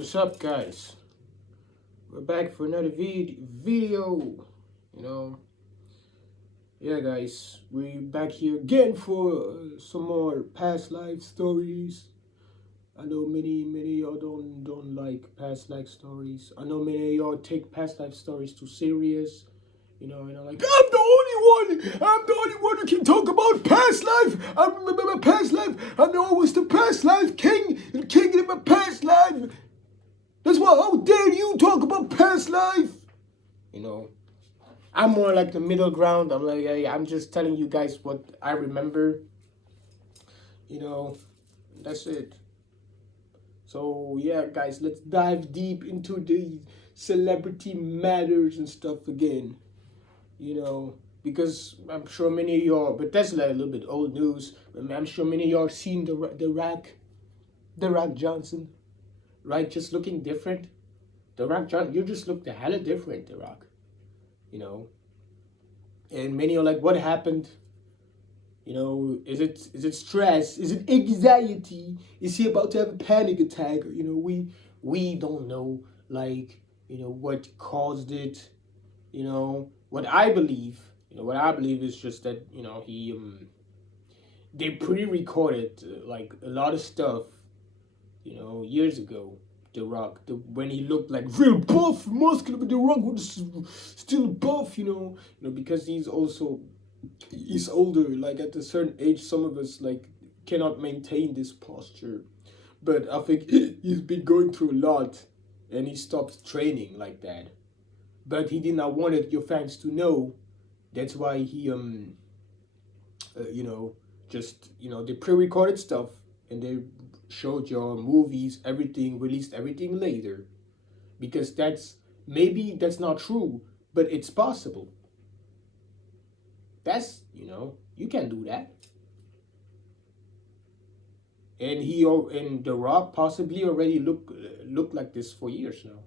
What's up, guys? We're back for another video. You know, yeah, guys, we're back here again for some more past life stories. I know many of y'all don't like past life stories. I know many of y'all take past life stories too serious. Like I'm the only one who can talk about past life. I remember my past life. I know I was the past life king and king in my past life. That's why, how dare you talk about past life? You know, I'm more like the middle ground. I'm like, hey, I'm just telling you guys what I remember. You know, that's it. So, yeah, guys, let's dive deep into the celebrity matters and stuff again. Because I'm sure many of y'all, but that's like a little bit old news. I'm sure many of y'all seen the Rock Johnson, right? Just looking different. The Rock Johnson, you just look the hella different, The Rock. And many are like, what happened? Is it stress? Is it anxiety? Is he about to have a panic attack? We don't know, like, what caused it. What I believe, is just that, he they pre-recorded like a lot of stuff, years ago. The Rock, when he looked like real buff, muscular, but The Rock was still buff, because he's older. Like at a certain age, some of us like cannot maintain this posture. But I think he's been going through a lot, and he stopped training like that. But he did not want your fans to know. That's why he they pre-recorded stuff, and they showed your movies, everything, released everything later. Because maybe that's not true, but it's possible. That's, you can do that. And The Rock possibly already look like this for years now.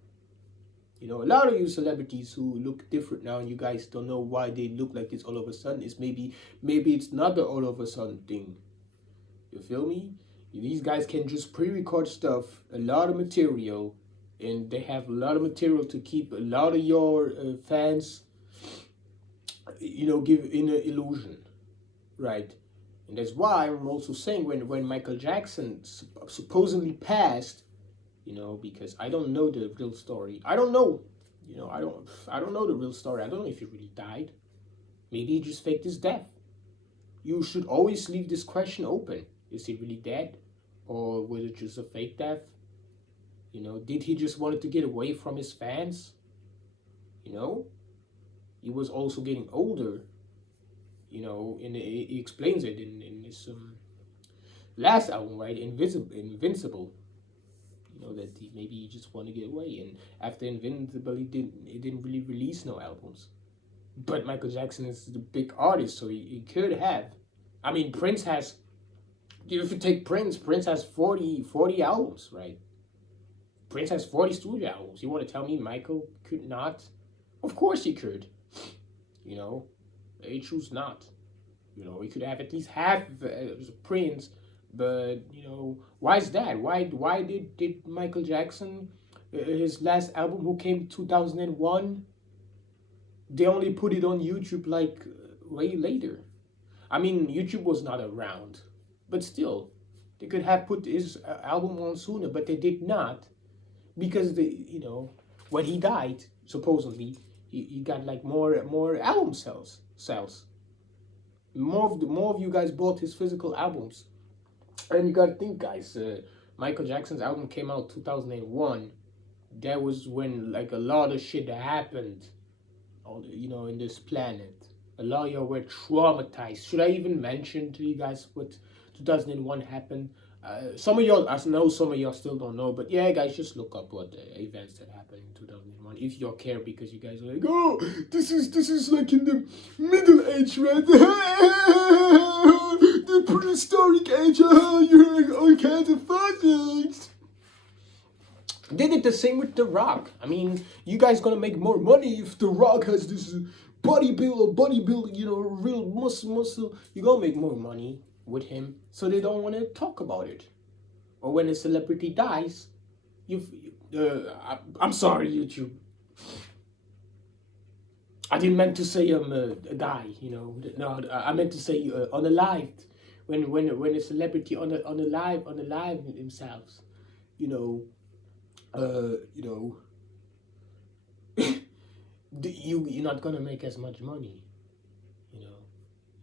A lot of you celebrities who look different now, and you guys don't know why they look like this all of a sudden. Is maybe it's not the all of a sudden thing. You feel me? These guys can just pre-record stuff, a lot of material, and they have a lot of material to keep a lot of your fans, give in an illusion, right? And that's why I'm also saying when Michael Jackson supposedly passed, because I don't know the real story. I don't know. I don't know the real story. I don't know if he really died. Maybe he just faked his death. You should always leave this question open. Is he really dead? Or was it just a fake death? Did he just wanted to get away from his fans? He was also getting older. And he explains it in his last album, right? Invincible. That maybe he just wanted to get away. And after Invincible, he didn't really release no albums. But Michael Jackson is the big artist, so he could have. I mean, Prince has. If you take Prince has 40 albums, right? Prince has 40 studio albums. You want to tell me Michael could not? Of course he could. He choose not. He could have at least half of Prince, but why is that? Why did Michael Jackson, his last album, who came in 2001, they only put it on YouTube like way later? I mean, YouTube was not around. But still, they could have put his album on sooner, but they did not, because when he died, supposedly he got like more album sales. More of you guys bought his physical albums, and you gotta think, guys. Michael Jackson's album came out 2001. That was when like a lot of shit happened, in this planet. A lot of y'all were traumatized. Should I even mention to you guys what 2001 happened? Some of y'all, I know some of y'all still don't know, but yeah, guys, just look up what events that happened in 2001 if y'all care, because you guys are like, oh, this is like in the Middle Age, right? The prehistoric age. You're like all kinds of fun things. They did the same with The Rock. I mean, you guys gonna make more money if The Rock has this bodybuilding, real muscle. You're gonna make more money with him, so they don't want to talk about it. Or when a celebrity dies, I'm sorry, YouTube. I didn't meant to say a guy, you know. No, I meant to say on a live, when a celebrity on a live themselves, you know, you know, you're not gonna make as much money, you know.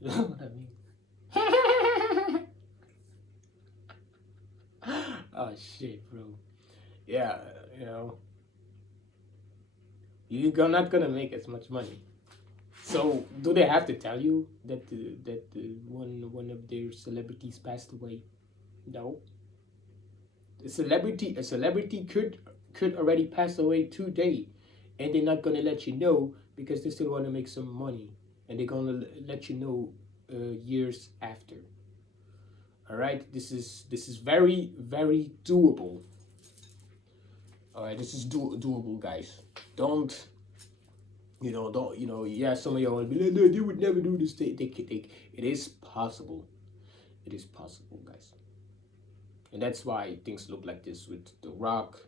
You know what I mean? Oh shit, bro. Yeah, you know, not gonna make as much money. So, do they have to tell you that one of their celebrities passed away? No. A celebrity could already pass away today, and they're not gonna let you know because they still want to make some money, and they're gonna let you know years after. All right, this is very very doable. All right, this is doable, guys. Don't don't yeah. Some of y'all will be like, no, they would never do this. It is possible. It is possible, guys. And that's why things look like this with the rock,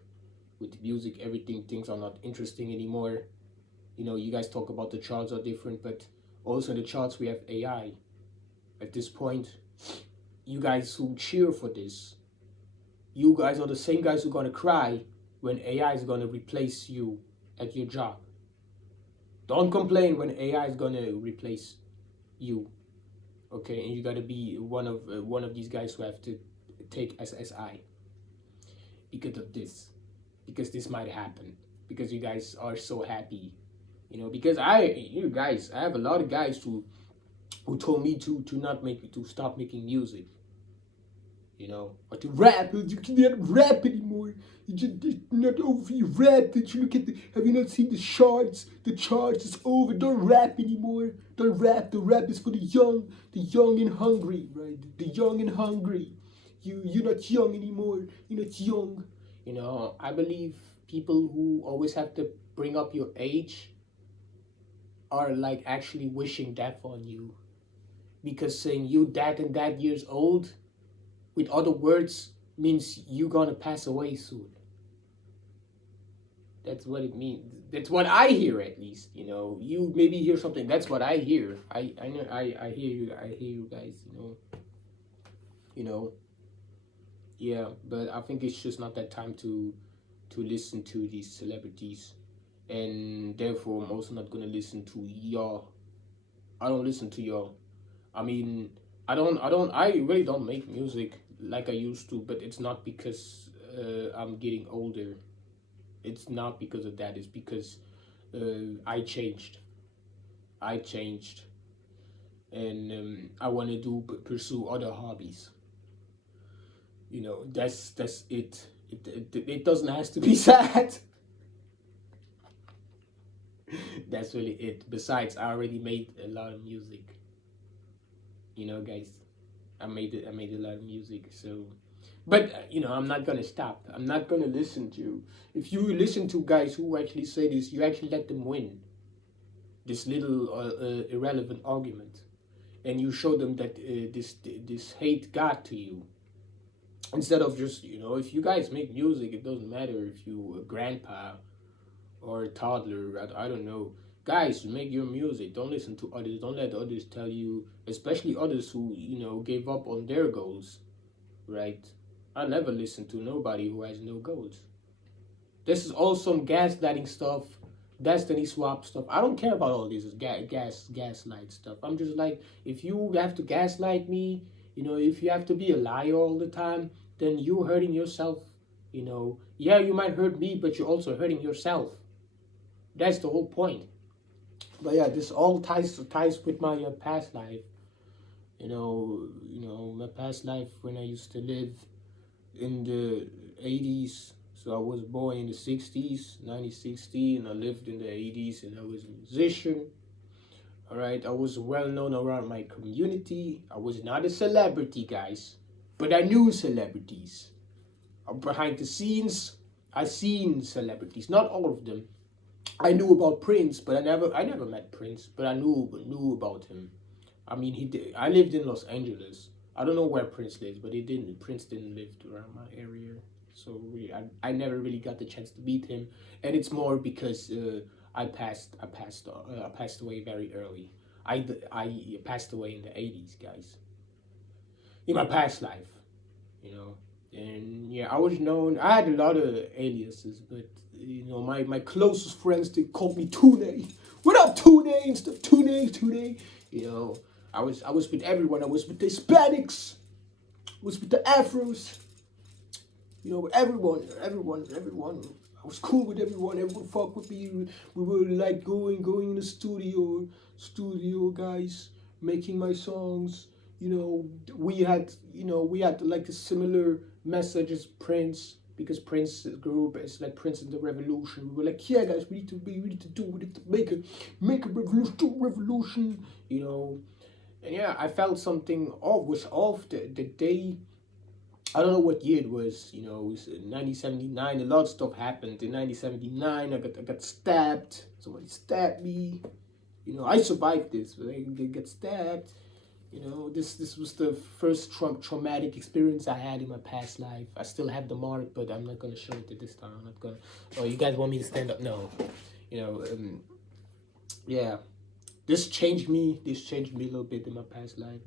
with the music, everything. Things are not interesting anymore. You guys talk about the charts are different, but also in the charts we have AI. At this point, you guys who cheer for this, you guys are the same guys who are gonna cry when AI is gonna replace you at your job. Don't complain when AI is gonna replace you, okay? And you gotta be one of these guys who have to take SSI because of this, because this might happen, because you guys are so happy, because you guys, I have a lot of guys who told me to stop making music, or to rap. You can't rap anymore. You just not over. You rap. That you look at have you not seen the charts? The charts is over. Don't rap anymore. Don't rap. The rap is for the young and hungry, right? The young and hungry. You're not young anymore. You're not young. I believe people who always have to bring up your age are like actually wishing death on you, because saying you that and that years old, with other words, means you're gonna pass away soon. That's what it means. That's what I hear, at least. You maybe hear something. That's what I hear. I know. I hear you. I hear you guys. You know. Yeah, but I think it's just not that time to listen to these celebrities, and therefore I'm also not gonna listen to y'all. I don't listen to y'all. I mean, I really don't make music like I used to, but it's not because I'm getting older. It's not because of that. It's because I changed. I changed, and I want to pursue other hobbies. That's it. It doesn't have to be sad. That's really it. Besides, I already made a lot of music. Guys, I made a lot of music. So, but I'm not gonna stop. I'm not gonna listen to. If you listen to guys who actually say this, you actually let them win this little irrelevant argument, and you show them that this hate got to you. Instead of just if you guys make music, it doesn't matter if you a grandpa or a toddler. I don't know. Guys, make your music. Don't listen to others. Don't let others tell you, especially others who gave up on their goals, right? I never listen to nobody who has no goals. This is all some gaslighting stuff, destiny swap stuff. I don't care about all this gaslight stuff. I'm just like, if you have to gaslight me, if you have to be a liar all the time, then you're hurting yourself. Yeah, you might hurt me, but you're also hurting yourself. That's the whole point. But yeah, this all ties with my past life. My past life when I used to live in the 80s. So I was born in the 60s, 1960, and I lived in the 80s, and I was a musician. All right, I was well known around my community. I was not a celebrity, guys, but I knew celebrities. Behind the scenes, I seen celebrities, not all of them. I knew about Prince, but I never met Prince, but I knew about him. I mean, he did. I lived in Los Angeles. I don't know where Prince lives, but Prince didn't live around my area. So I never really got the chance to meet him, and it's more because I passed away very early. I passed away in the 80s, guys. In my past life, you know. And yeah, I was known. I had a lot of aliases, but my closest friends, they called me Tune. What up, Tune? And stuff. Tune. You know, I was with everyone. I was with the Hispanics. I was with the Afros. With everyone. I was cool with everyone. Everyone fucked with me. We were like going in the studio guys, making my songs. We had like a similar message as Prince, because Prince grew up as like Prince in the Revolution. We were like, yeah, guys, we need to make a revolution. And yeah, I felt something was off the day. I don't know what year it was. It was 1979. A lot of stuff happened in 1979. I got stabbed. Somebody stabbed me. I survived this, but I get stabbed. This was the first traumatic experience I had in my past life. I still have the mark, but I'm not gonna show it this time. I'm not gonna. Oh, you guys want me to stand up? No. Yeah. This changed me. This changed me a little bit in my past life,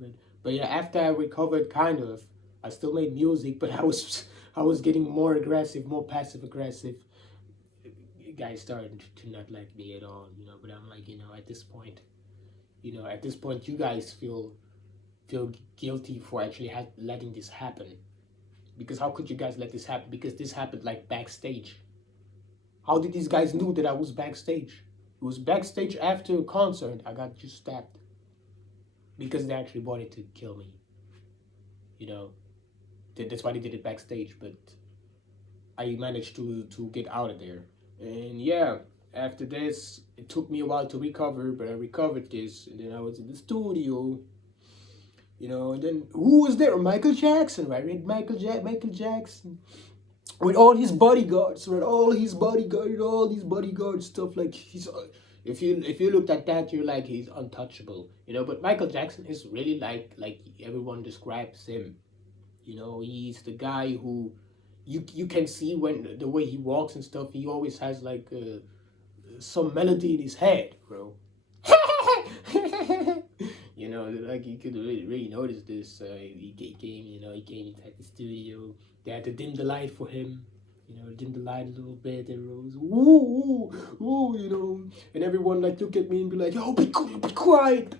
but yeah. After I recovered, kind of, I still made music, but I was getting more aggressive, more passive aggressive. Guys started to not like me at all, But I'm like, at this point, you guys feel guilty for actually letting this happen, because how could you guys let this happen? Because this happened like backstage. How did these guys knew that I was backstage? It was backstage after a concert. I got just stabbed because they actually wanted to kill me. That's why they did it backstage. But I managed to get out of there. And yeah, after this, it took me a while to recover, but I recovered this, and then I was in the studio. And then who was there? Michael Jackson, right? Michael Jackson with all his bodyguards, right? All these bodyguards, stuff like he's. If you looked at that, you're like, he's untouchable, But Michael Jackson is really like everyone describes him. He's the guy who you can see when the way he walks and stuff. He always has like some melody in his head, bro. Like you could really notice this. He came inside the studio. They had to dim the light for him. Dim the light a little bit. Everyone was ooh. And everyone like look at me and be like, "Yo, be quiet.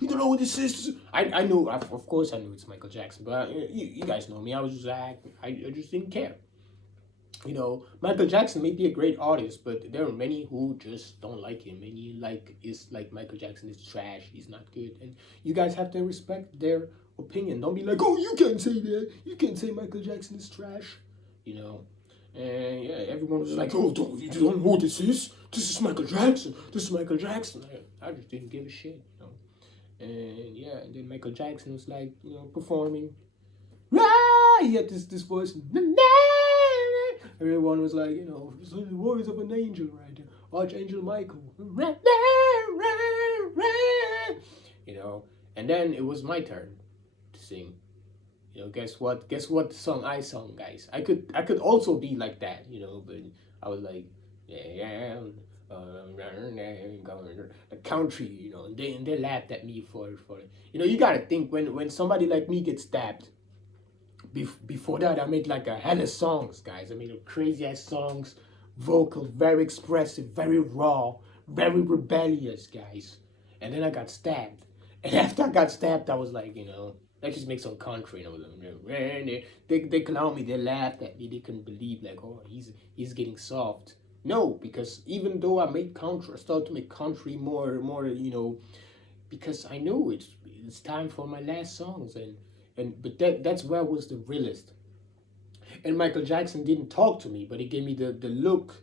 You don't know what this is." I know, of course, I knew it's Michael Jackson, but you guys know me. I was just I just didn't care. Michael Jackson may be a great artist, but there are many who just don't like him. Many is like Michael Jackson is trash. He's not good, and you guys have to respect their opinion. Don't be like, oh, you can't say that. You can't say Michael Jackson is trash. And yeah, everyone was like, oh, you don't know what this is? This is Michael Jackson. This is Michael Jackson. I just didn't give a shit. And yeah, and then Michael Jackson was like, performing. He had this voice. Everyone was like, it's the voice of an angel right there. Archangel Michael. And then it was my turn to sing. Guess what? Guess what song I sung, guys? I could also be like that, but I was like, yeah, the country, and they laughed at me for it. You gotta think when somebody like me gets stabbed. Before that, I made like a hella songs, guys. I made crazy ass songs, vocal, very expressive, very raw, very rebellious, guys. And then I got stabbed. And after I got stabbed, I was like, let's just make some country. They clowned me, they laughed at me, they couldn't believe like, oh, he's getting soft. No, because even though I made country, I started to make country more, because I knew it's time for my last songs, but that's where I was the realest. And Michael Jackson didn't talk to me, but he gave me the look,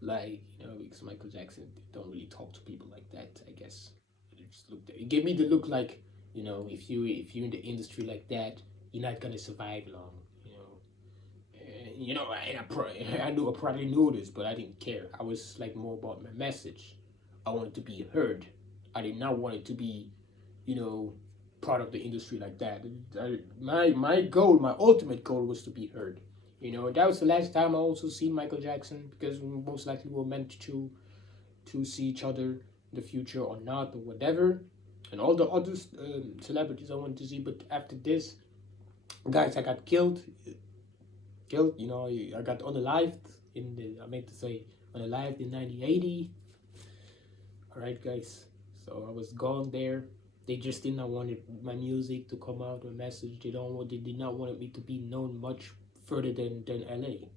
like, because Michael Jackson don't really talk to people like that, I guess. He gave me the look like, if you're in the industry like that, you're not gonna survive long. I knew, I probably knew this, but I didn't care. I was like more about my message. I wanted to be heard. I did not want it to be, part of the industry like that. My goal, my ultimate goal was to be heard. You know, that was the last time I also seen Michael Jackson, because we most likely were meant to see each other in the future or not or whatever. And all the other celebrities I wanted to see, but after this, guys, I got killed. You know, I got unalived in the, I meant to say unalived in 1980. All right, guys. So I was gone there. They just did not want my music to come out or message. They did not want me to be known much further than LA.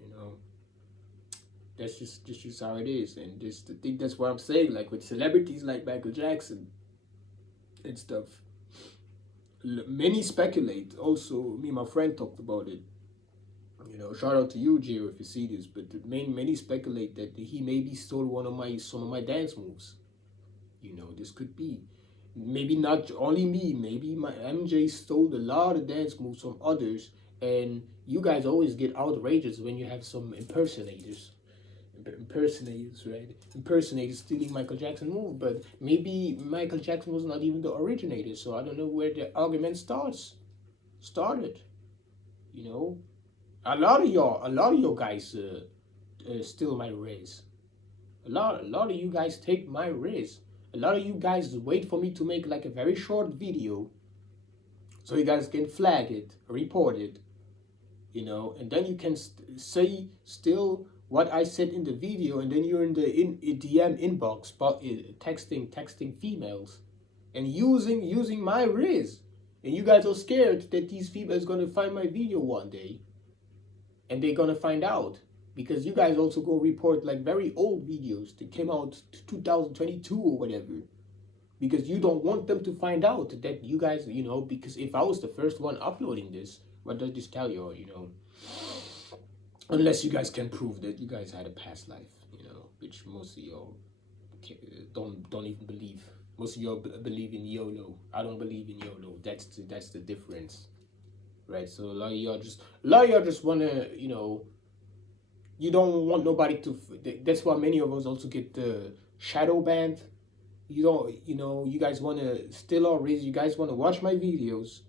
You know, that's just how it is. And just I think that's what I'm saying. Like with celebrities like Michael Jackson and stuff, many speculate. Also, me and my friend talked about it. You know, shout out to you, Jiro, if you see this. But many speculate that he maybe stole some of my dance moves. You know, this could be. Maybe not only me. Maybe my MJ stole a lot of dance moves from others. And you guys always get outrageous when you have some impersonators, right? Impersonators stealing Michael Jackson move. But maybe Michael Jackson was not even the originator. So I don't know where the argument started. You know, a lot of y'all guys steal my riz. A lot of you guys take my riz. A lot of you guys wait for me to make like a very short video, so you guys can flag it, report it, you know, and then you can say still what I said in the video, and then you're in the DM inbox, texting females, and using my riz, and you guys are scared that these females gonna find my video one day, and they're gonna find out. Because you guys also go report like very old videos that came out 2022 or whatever. Because you don't want them to find out that you guys, you know, because if I was the first one uploading this, what does this tell you, you know? Unless you guys can prove that you guys had a past life, you know, which most of y'all don't even believe. Most of y'all believe in YOLO. I don't believe in YOLO. That's the difference, right? So a lot of y'all just wanna, you know, you don't want nobody to. That's why many of us also get the shadow banned. You don't, you know, you guys want to steal our riz. You guys want to watch my videos,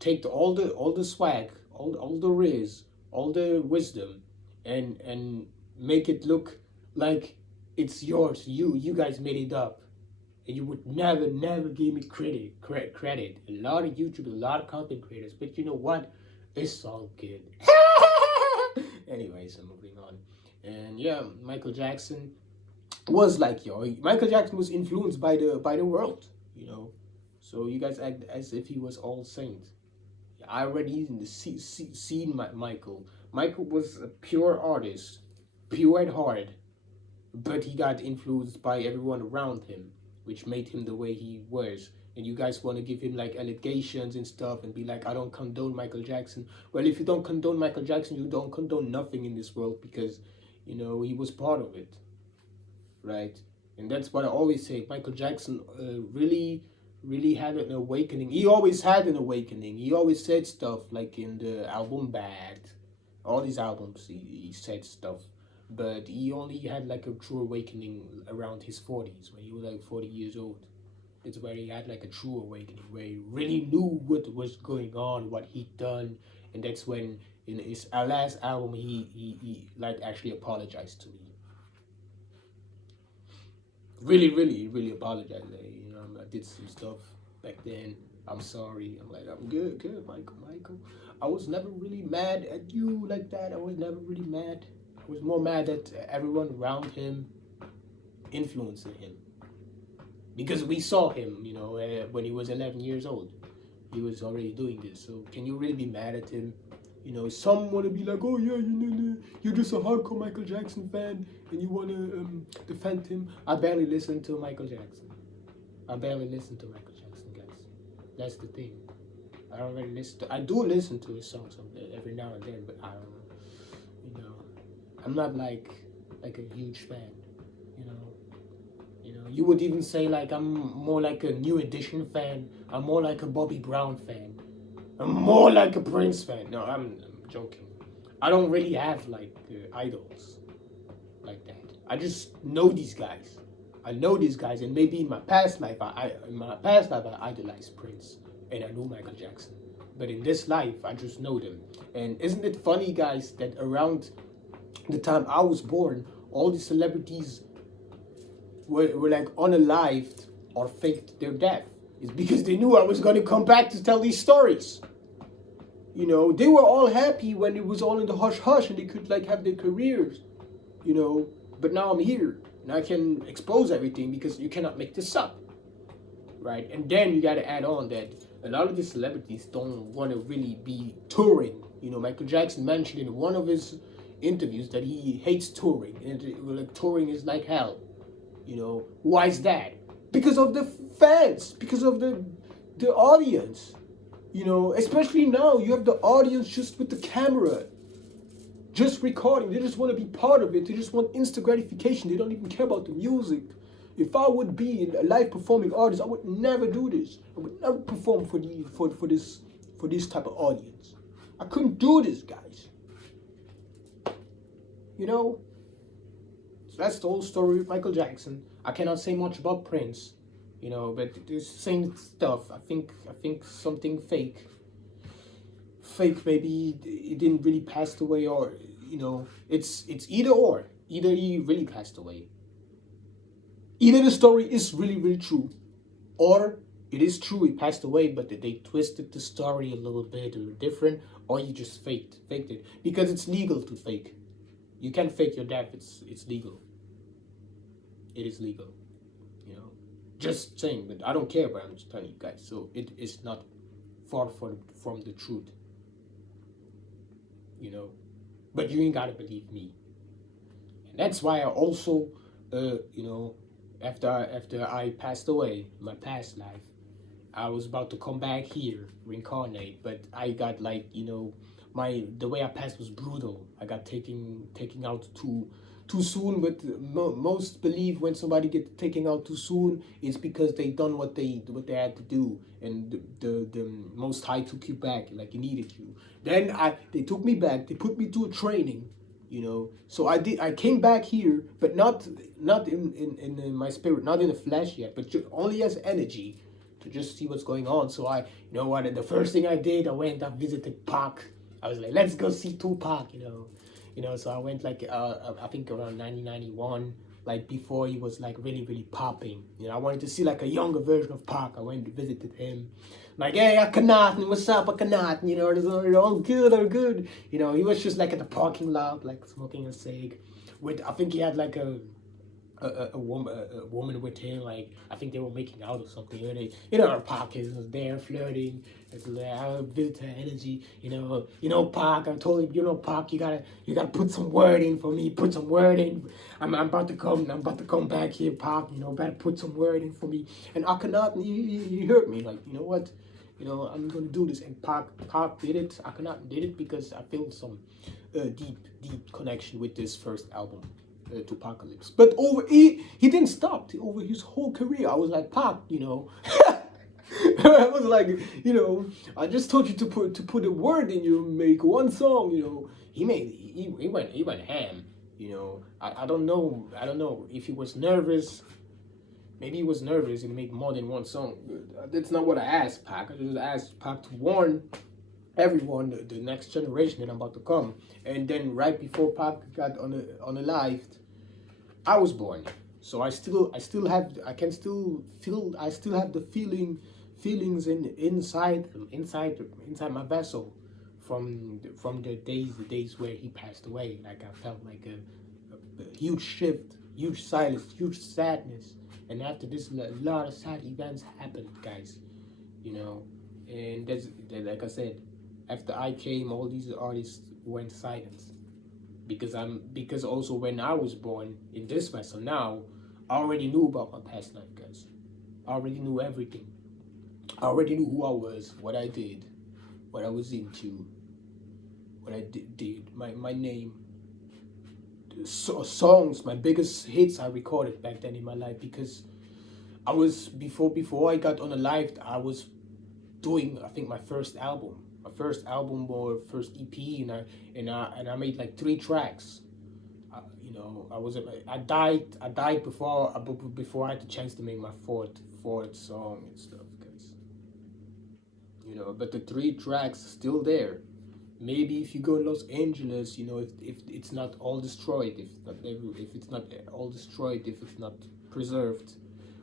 take all the swag, all the riz, all the wisdom, and make it look like it's yours. You guys made it up, and you would never give me credit. A lot of YouTube, a lot of content creators, but you know what? It's all good. Anyways, I'm moving on. And yeah, Michael Jackson was like, Michael Jackson was influenced by the world, you know. So you guys act as if he was all saint. I already seen Michael. Michael was a pure artist, pure at heart, but he got influenced by everyone around him, which made him the way he was. And you guys want to give him like allegations and stuff and be like, I don't condone Michael Jackson. Well, if you don't condone Michael Jackson, you don't condone nothing in this world, because, you know, he was part of it, right? And that's what I always say. Michael Jackson really had an awakening. He always had an awakening. He always said stuff like in the album Bad. All these albums, he said stuff. But he only had like a true awakening around his 40s, when he was like 40 years old. It's where he had like a true awakening, where he really knew what was going on, what he'd done. And that's when in his last album he like actually apologized to me. Really apologized. Like, you know, I did some stuff back then. I'm sorry. I'm like, I'm good, Michael. I was never really mad at you like that. I was never really mad. I was more mad at everyone around him influencing him. Because we saw him, you know, when he was 11 years old. He was already doing this. So can you really be mad at him? You know, some want to be like, oh yeah, you're just a hardcore Michael Jackson fan and you want to defend him. I barely listen to Michael Jackson. Guys. That's the thing. I don't really listen to. I do listen to his songs every now and then, but I don't. You know, I'm not like a huge fan. You know, you would even say like I'm more like a New Edition fan. I'm more like a Bobby Brown fan. I'm more like a Prince fan. No, I'm joking. I don't really have like idols like that. I just know these guys. I know these guys, and maybe in my past life, I idolized Prince, and I knew Michael Jackson. but in this life, I just know them. And isn't it funny, guys, that around the time I was born, all these celebrities were like unalived or faked their death? It's because they knew I was going to come back to tell these stories. You know, they were all happy when it was all in the hush hush and they could like have their careers, you know. But now I'm here and I can expose everything because you cannot make this up, right? And then you got to add on that a lot of these celebrities don't want to really be touring. You know, Michael Jackson mentioned in one of his interviews that he hates touring and like touring is like hell. You know, why is that? Because of the fans, because of the audience. You know, especially now, you have the audience just with the camera, just recording. They just want to be part of it. They just want instant gratification. They don't even care about the music. If I would be a live performing artist, I would never do this. I would never perform for this type of audience. I couldn't do this, guys. You know, so that's the whole story with Michael Jackson. I cannot say much about Prince. You know, but the same stuff. I think something fake. Maybe it didn't really pass away, or you know, it's either or. Either he really passed away. Either the story is really true, or it is true he passed away, but they twisted the story a little bit or different, or you just faked it because it's legal to fake. You can fake your death. It's legal. It is legal. You know. Just saying, but I don't care, but I'm just telling you guys. So it is not far from the truth, you know. But you ain't gotta believe me, and that's why I also, you know, after I passed away, my past life, I was about to come back here, reincarnate, but I got like, you know, the way I passed was brutal. I got taken out too soon, but most believe when somebody gets taken out too soon, it's because they done what they had to do, and the Most High took you back, like he needed you. Then they took me back. They put me to a training, you know. So I came back here, but not in my spirit, not in the flesh yet, but only as energy to just see what's going on. So you know what? The first thing I did, I visited Pac. I was like, let's go see Tupac, you know. So I went like, I think around 1991, like before he was like really popping. You know, I wanted to see like a younger version of Pac. I went and visited him. Like, hey, Akhenaten, what's up, Akhenaten? You know, it's all good. You know, he was just like at the parking lot, like smoking a cig. I think he had like a woman with him, like I think they were making out or something. And you know, Pac was there flirting. It's like, I built her energy. You know, Pac. I told him, you know, Pac, you gotta put some word in for me. Put some word in. I'm about to come back here, Pac. You know, better put some word in for me. And Akhenaten, he heard me. Like, you know what? You know, I'm gonna do this. And Pac did it. Akhenaten did it because I feel some deep connection with this first album. To Apocalypse, but he didn't stop over his whole career. I was like, Pac, you know. I was like, you know, I just told you to put a word in you, make one song, you know. He went ham, you know. I don't know if he was nervous. Maybe he was nervous and make more than one song. That's not what I asked Pac. I just asked Pac to warn everyone, the next generation that I'm about to come. And then right before Pac got unalived, I was born. So I still have the feelings inside my vessel from the days where he passed away. Like I felt like a huge shift, huge silence, huge sadness. And after this, a lot of sad events happened, guys. You know, and that's like I said, after I came, all these artists went silent. Because also when I was born in this vessel now, I already knew about my past life, guys. I already knew everything. I already knew who I was, what I did, what I was into, what I did, my name, songs, my biggest hits I recorded back then in my life, because I was before I got unalived, I was doing, I think, my first album or first EP, and I made like 3 tracks. You know, I died before I had the chance to make my fourth song and stuff, guys. you know. But the 3 tracks still there. Maybe if you go in Los Angeles, you know, if it's not all destroyed, if it's not all destroyed, if it's not preserved,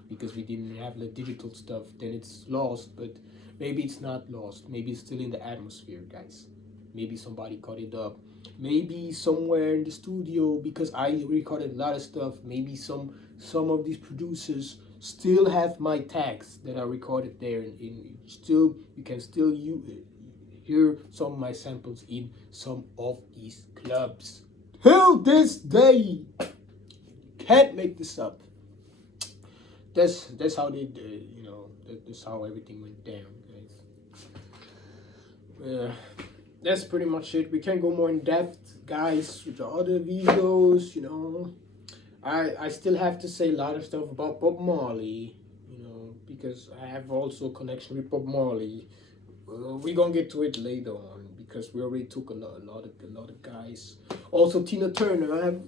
because we didn't have the digital stuff, then it's lost. But maybe it's not lost. Maybe it's still in the atmosphere, guys. Maybe somebody cut it up. Maybe somewhere in the studio, because I recorded a lot of stuff. Maybe some of these producers still have my tags that are recorded there, in still you can still hear some of my samples in some of these clubs. Till this day, can't make this up. That's how they, you know, that's how everything went down, guys. Yeah, that's pretty much it. We can go more in depth, guys, with the other videos. You know, I still have to say a lot of stuff about Bob Marley. You know, because I have also a connection with Bob Marley. We're gonna get to it later on because we already took a lot of guys. Also, Tina Turner.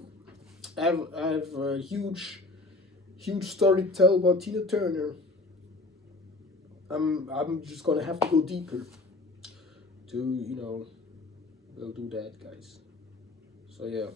I have a huge story to tell about Tina Turner. I'm just gonna have to go deeper to, you know, we'll do that, guys. So yeah.